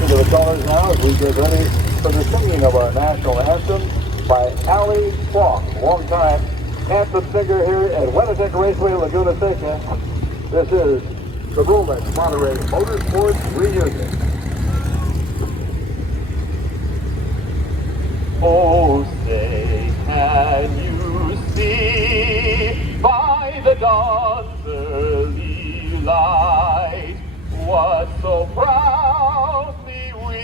attention to the colors now as we get ready for the singing of our national anthem by Ali Falk, longtime anthem singer here at Winnipeg Raceway, Laguna Seca. This is the Rolex Monterey Motorsports Reunion. Oh, say, can you see by the dawn's early light what so proudly we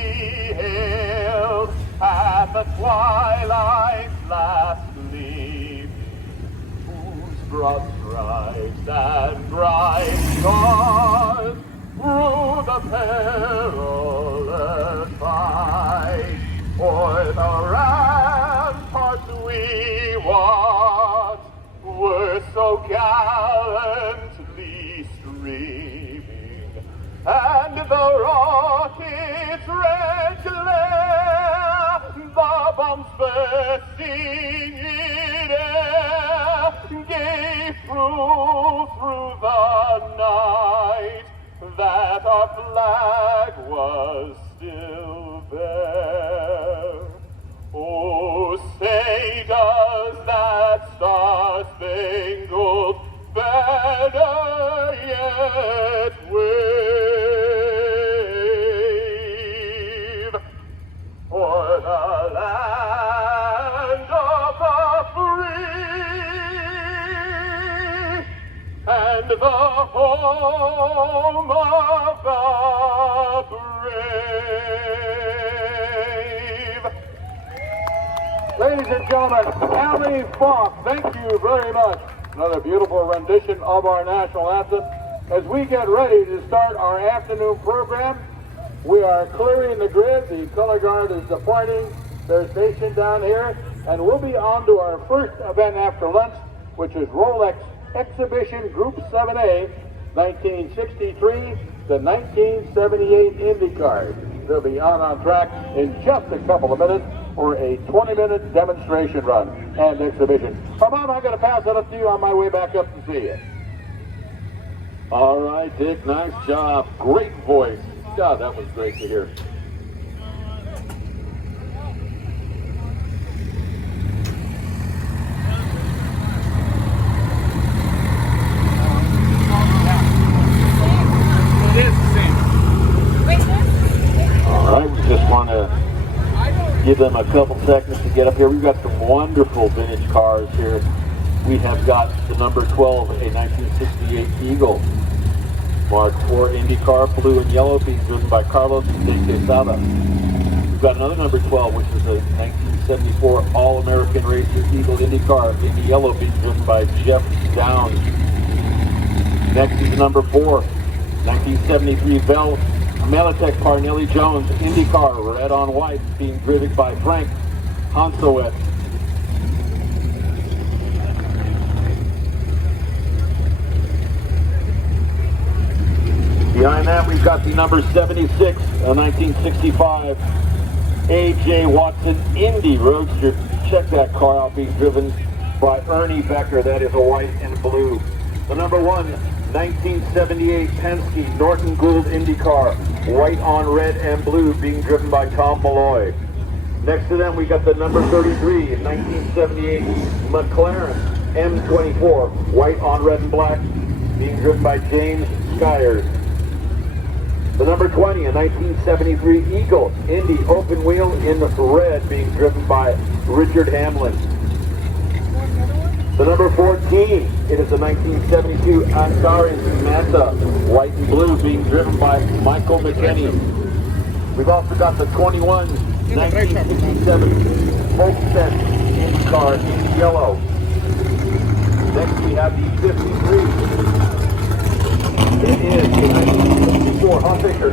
hailed at the twilight's last gleaming, whose broad stripes and bright stars through the perilous fight for the ramparts we once were so gallantly streaming, and the rocket's red glare, the bombs bursting in air, gave proof through the night that our flag was still there. Oh, say does that star-spangled banner yet wave for the land of the free and the home of the brave? Ladies and gentlemen, Ali Falk, thank you very much. Another beautiful rendition of our national anthem. As we get ready to start our afternoon program, we are clearing the grid. The color guard is departing their station down here, and we'll be on to our first event after lunch, which is Rolex Exhibition Group 7A, 1963 to 1978 IndyCar. They'll be on track in just a couple of minutes for a 20-minute demonstration run and exhibition. Armando, I'm going to pass it up to you on my way back up to see you. All right, Dick, nice job. Great voice. God, that was great to hear. All right, we just want to give them a couple seconds to get up here. We've got some wonderful vintage cars here. We have got the number 12, a 1968 Eagle, Mark IV IndyCar, blue and yellow, being driven by Carlos de Quesada. We've got another number 12, which is a 1974 All-American Racer Eagle IndyCar, in yellow, being driven by Jeff Downs. Next is number 4, 1973 Bell Melitech Parnelli Jones IndyCar, red on white, being driven by Frank Hansowet. Behind that, we've got the number 76, a 1965 A.J. Watson Indy Roadster. Check that car out, being driven by Ernie Becker. That is a white and blue. The number 1, 1978 Penske Norton Gould IndyCar, white on red and blue, being driven by Tom Malloy. Next to them, we got the number 33, 1978 McLaren M24, white on red and black, being driven by James Skyers. The number 20, a 1973 Eagle Indy open wheel in the red, being driven by Richard Hamlin. The number 14, it is a 1972 Antares Manta, white and blue, being driven by Michael McKenney. We've also got the 21, 1967 Volkswagen IndyCar in yellow. Next we have the 53. It is the 1964 Huffaker